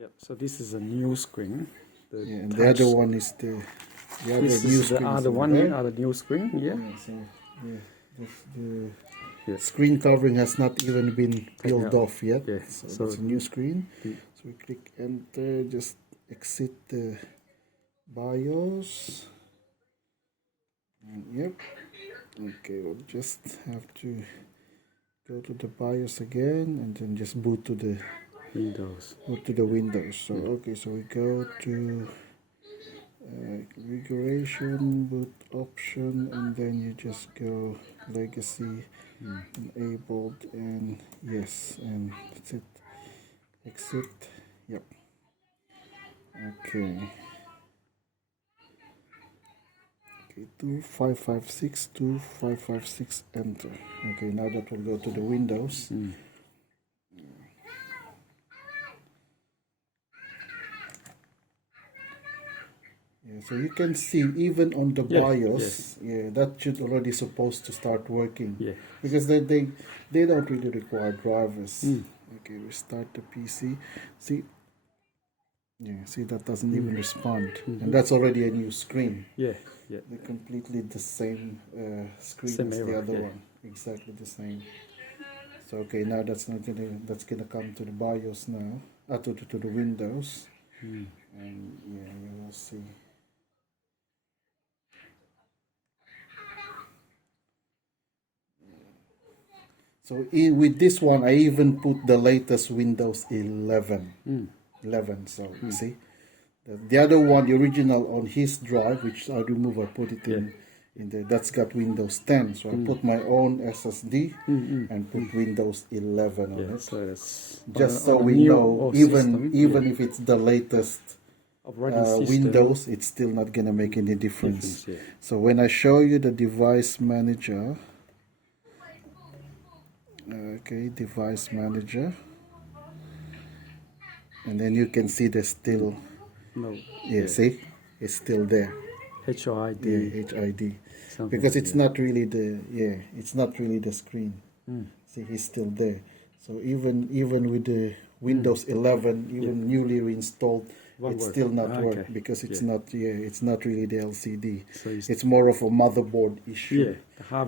Yep. So this is a new screen. And the other one is the other this new is screen. the other one, other new screen. Yeah. The screen covering has not even been peeled off yet. Yeah. So it's a new screen. So we click enter, just exit the BIOS. Yep. Okay, we'll just have to go to the BIOS again and then just boot to the Windows. Boot to the Windows. So okay, so we go to configuration, boot option, and then you just go legacy enabled, and yes, and that's it. Exit. Yep. Okay. 2556 enter. Okay, now that will go to the Windows. Yeah, so you can see even on the BIOS, that should already supposed to start working. Yeah. Because they don't really require drivers. Okay, we start the PC. See, see that doesn't even respond, and that's already a new screen. Yeah. They're completely the same screen Same as the error, other one, exactly the same. So okay, now that's gonna come to the BIOS now, to the Windows, and yeah, you will see. So with this one, I even put the latest Windows 11. 11. So you see, the other one, the original on his drive, which I remove, I put it in there. That's got Windows 10. So I put my own SSD and put Windows 11 on it. So that's just so we know, even if it's the latest Windows, it's still not gonna make any difference. So when I show you the device manager. Okay, device manager, and then you can see there's still see, it's still there. HID. HID, because it's not really the it's not really the screen. See, he's still there. So even with the Windows 11, even newly reinstalled, it's still not work because it's not it's not really the LCD. So it's more of a motherboard issue.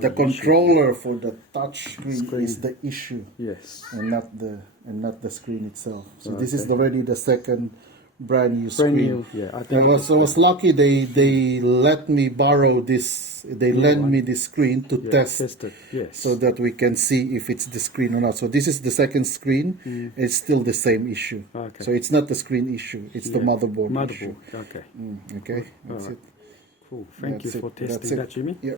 The controller for the touch screen is the issue. Yes. And not the screen itself. So this is already the second brand new screen. I think so I was lucky they let me borrow this. They lent me this screen to test it. Yes. So that we can see if it's the screen or not. So this is the second screen. It's still the same issue. Okay. So it's not the screen issue. It's the motherboard issue. Okay. Okay. That's it. Cool. Thank you for testing that, Jimmy. Yeah.